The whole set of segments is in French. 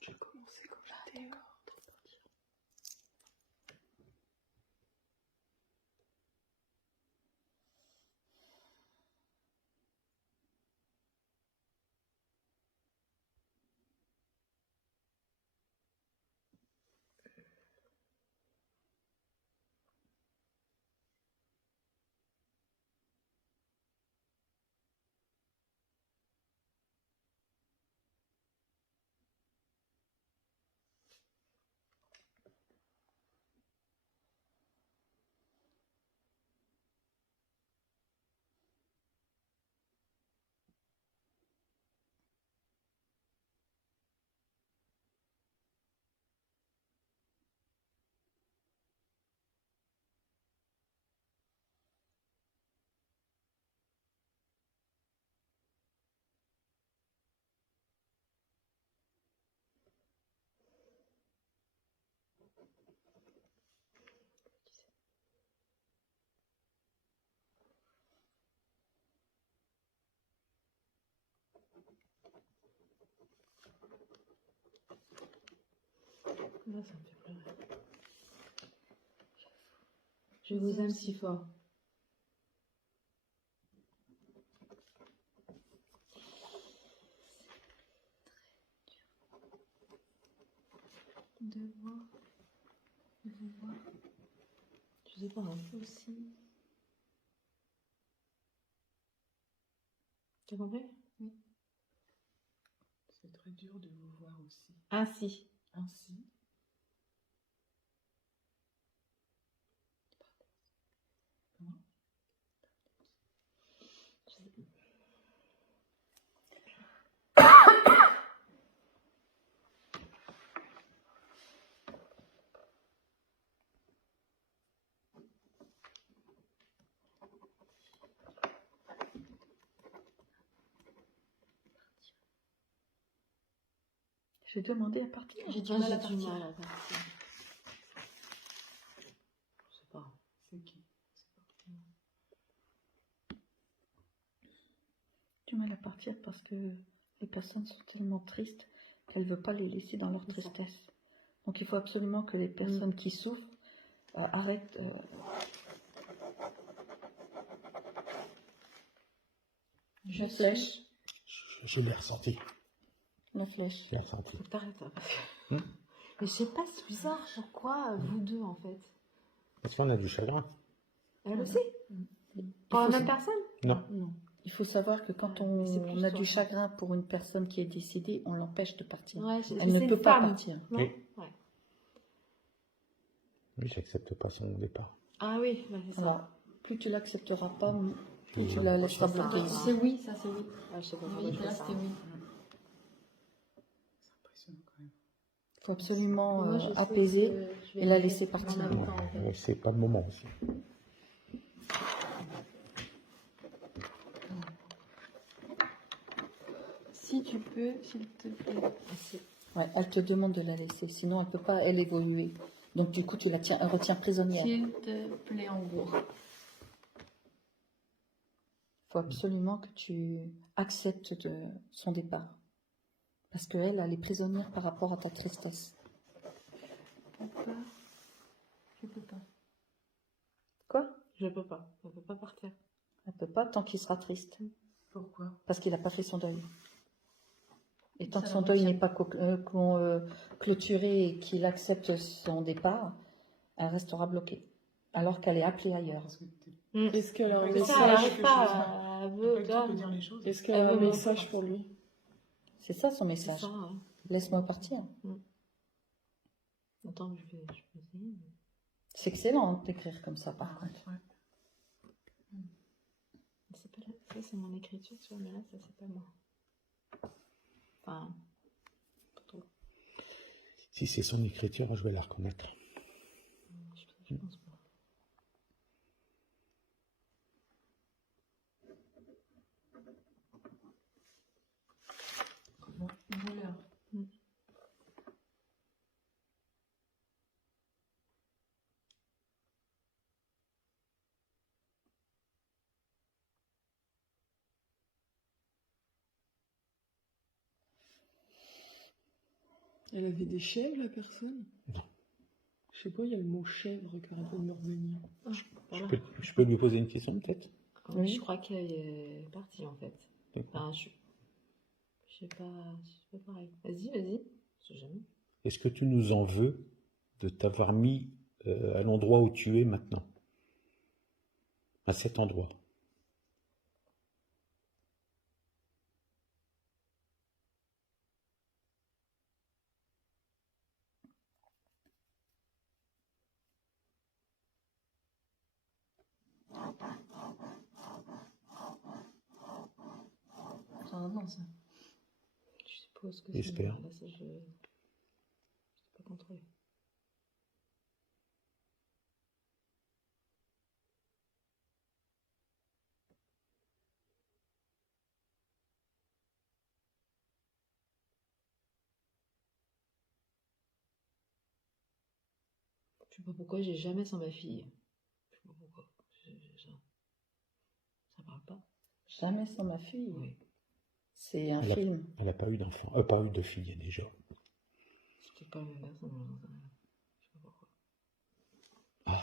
J'ai commencé quand j'étais... Là, ça me fait pleurer. Je vous aime si fort. De voir, de vous voir. Je sais pas, hein. Aussi. Tu as compris? Oui. C'est très dur de vous voir aussi. Ainsi. Ainsi. Comment? J'ai demandé à partir. J'ai du mal à partir. Je sais pas. C'est qui? Du mal à partir parce que les personnes sont tellement tristes qu'elles ne veulent pas les laisser dans leur tristesse. Donc il faut absolument que les personnes qui souffrent arrêtent. Je flèche. Je l'ai ressenti. La flèche. Je l'ai ressenti. Faut que t'arrêtes, hein, parce que... Mais je sais pas, c'est bizarre. Pourquoi vous deux, en fait? Parce qu'on a du chagrin. Elle aussi? Pas Pas la même personne? Non. Non. Il faut savoir que quand c'est plus on a toi. du chagrin pour une personne qui est décédée, on l'empêche de partir. Ouais, Elle ne peut pas partir. Non? Oui. Ouais. Oui, j'accepte pas son départ. Ah oui, bah, c'est ça. Alors, plus tu l'accepteras pas, plus tu Oui. la laisseras Ça, bloquer. c'est oui, ça c'est oui. Ah, je sais pas pourquoi Oui, je fais là ça. c'était oui. C'est impressionnant quand même. Il faut absolument Moi, je sais apaiser que je vais et la le laisser faire partir. en même temps, en fait. C'est pas le moment aussi. Si tu peux, s'il te plaît. Ouais, elle te demande de la laisser, sinon elle ne peut pas, elle, évoluer. Donc du coup, tu la retiens prisonnière. Il S'il te plaît, en gros. faut absolument que tu acceptes son départ. Parce qu'elle, elle est prisonnière par rapport à ta tristesse. Pourquoi? Je peux pas. Quoi? Je peux pas. Elle peut pas partir. Elle ne peut pas tant qu'il sera triste. Pourquoi? Parce qu'il n'a pas fait son deuil. Et tant Ça que son la deuil retient. n'est pas clôturé et qu'il accepte son départ, elle restera bloquée. Alors qu'elle est appelée ailleurs. Parce que Est-ce qu'elle a un c'est ça, elle message n'arrive pas à veut, tu vois. dire les choses. Est-ce qu'elle Elle a un veut me message faire pour lui? C'est ça son C'est message. ça, ouais. Laisse-moi partir. Attends, je vais essayer. mais- C'est excellent d'écrire comme ça, par contre. Ouais. C'est pas là. Ça, c'est mon écriture, tu vois, mais là, ça, c'est pas moi. Enfin, pas trop. Si c'est son écriture, je vais la reconnaître. Je pense pas. Voleur. Elle avait des chèvres, la personne? Non. Je sais pas, il y a le mot chèvre qui arrête de me revenir. Voilà. Je peux lui poser une question peut-être? Oui, Oui. je crois qu'elle est partie en fait. D'accord. Enfin, je sais pas pareil. Vas-y. Je sais jamais. Est-ce que tu nous en veux de t'avoir mis à l'endroit où tu es maintenant? À cet endroit? Non, ça. Je suppose que J'espère. Là, ça, je sais pas contrôler. Je sais pas pourquoi j'ai jamais sans ma fille. Je sais pas pourquoi. Ça parle pas. Jamais sans ma fille. Oui. C'est un Elle film. n'a pas eu d'enfant, pas eu de fille déjà. C'était pas la même personne. Je sais pas pourquoi. Ah.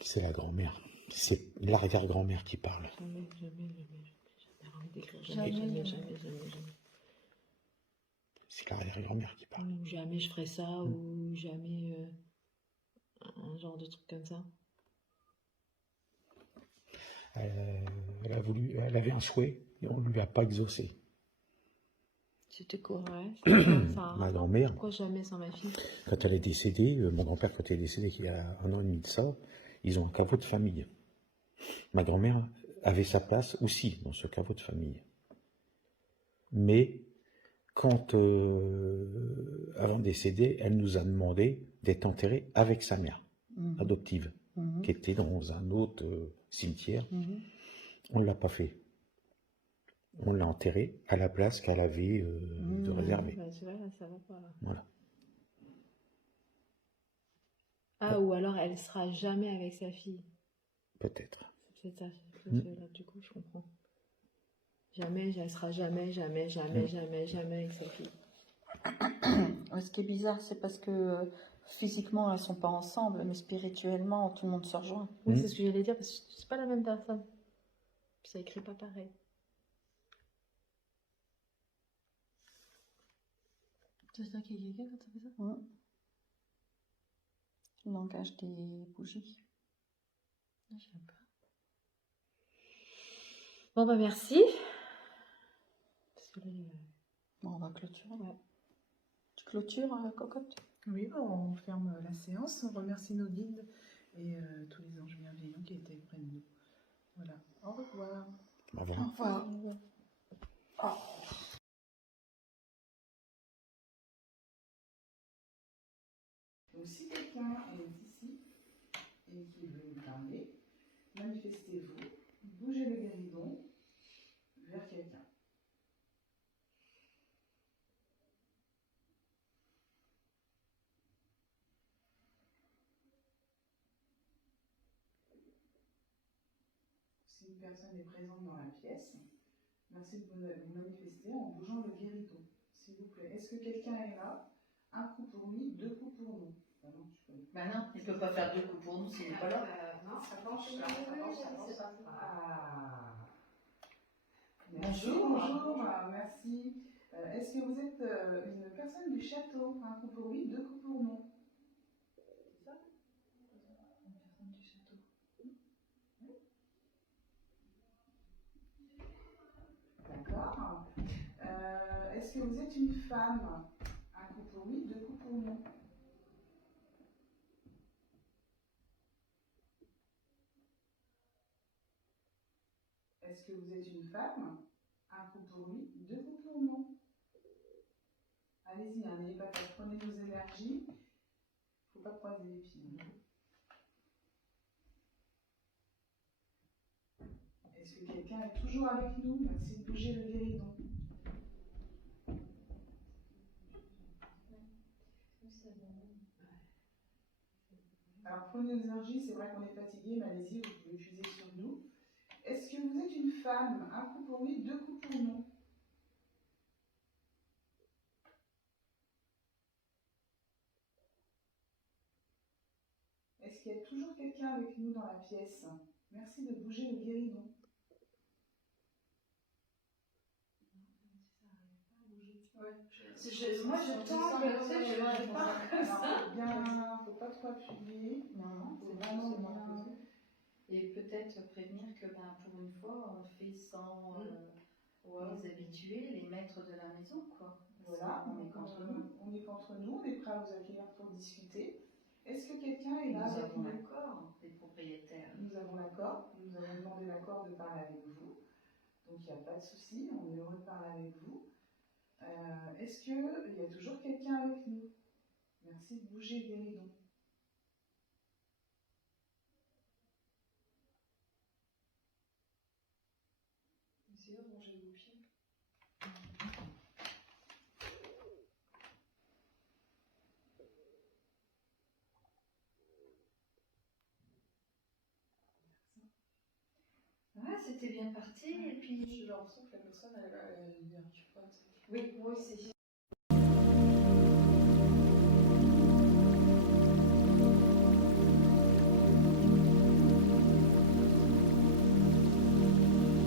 C'est la grand-mère. C'est l'arrière-grand-mère qui parle. Jamais envie d'écrire. Jamais. Jamais. C'est l'arrière-grand-mère qui parle. Ou jamais je ferais ça, ou jamais un genre de truc comme ça. Elle avait un souhait et on ne lui a pas exaucé. C'était quoi, ouais. C'était comme ça. Ma grand-mère, Pourquoi jamais sans ma fille? quand elle est décédée, mon grand-père, quand il est décédé, il y a 1 an et demi de ça, ils ont un caveau de famille. Ma grand-mère avait sa place aussi dans ce caveau de famille. Mais quand, avant de décéder, elle nous a demandé d'être enterrés avec sa mère adoptive, qui était dans un autre cimetière. On ne l'a pas fait. On l'a enterrée à la place qu'elle avait de réserver. Bah, tu vois, là, ça va pas. Voilà. Ah, ou alors elle sera jamais avec sa fille. Peut-être. C'est ça. Là, du coup, je comprends. Jamais, elle sera jamais avec sa fille. Ce qui est bizarre, c'est parce que physiquement, elles sont pas ensemble, mais spirituellement, tout le monde se rejoint. Oui, c'est ce que j'allais dire, parce que c'est pas la même personne. Puis ça écrit pas pareil. Tu sais qu'il y a quelqu'un quand tu fais ça? Le langage des bougies. Je sais pas. Bon, bah merci. Parce que là, Bon, on va clôturer. Ouais. Tu clôtures, Cocotte? Oui, on ferme la séance. On remercie nos guides et tous les anges bienveillants qui étaient près de nous. Voilà. Au revoir. Au revoir. Au revoir. Donc, si quelqu'un est ici et qui veut nous parler, manifestez-vous, bougez le guéridon vers quelqu'un. Si une personne est présente dans la pièce, merci de vous manifester en bougeant le guéridon, s'il vous plaît. Est-ce que quelqu'un est là? Un coup pour lui, 2 coups pour nous. Ah non, tu peux... Ben non, il peut pas faire 2 coups pour nous s'il n'est pas là. Non, ça penche là, ça penche. Ah. Bonjour. Bonjour, merci. Est-ce que vous êtes une personne du château? Un coup pour lui, 2 coups pour nous. C'est ça? Une personne du château. D'accord. Est-ce que vous êtes une femme? Un coup pour lui, 2 coups pour nous. Est-ce que vous êtes une femme? Un coup pour lui, 2 coups pour nous. Allez-y, n'ayez pas peur, prenez vos énergies. Il ne faut pas croiser les pieds. Est-ce que quelqu'un est toujours avec nous? Merci de bouger le guéridon. Alors prenez vos énergies, c'est vrai qu'on est fatigué, mais allez-y, vous pouvez puiser sur nous. Est-ce que vous êtes une femme? Un coup pour lui, 2 coups pour nous. Est-ce qu'il y a toujours quelqu'un avec nous dans la pièce? Merci de bouger le guéridon. Moi, je tends, tu sais, je pars comme ça. Bien, faut pas trop appuyer. Non, Faut c'est vraiment vraiment bien. bien. Et peut-être prévenir que pour une fois, on fait sans les habitués, les maîtres de la maison, quoi. Voilà, On est contre nous. on est contre nous, on est prêt à vous accueillir pour discuter. Est-ce que quelqu'un est Nous là avec avons nous? l'accord des propriétaires. Nous avons l'accord, nous avons demandé l'accord de parler avec vous. Donc il n'y a pas de souci, on est heureux de parler avec vous. Est-ce qu'il y a toujours quelqu'un avec nous? Merci de bouger le guéridon. Essayez de ranger vos pieds. Ouais, c'était bien parti. Et puis, J'ai l'impression que la personne, elle n'y arrive pas. oui, moi aussi.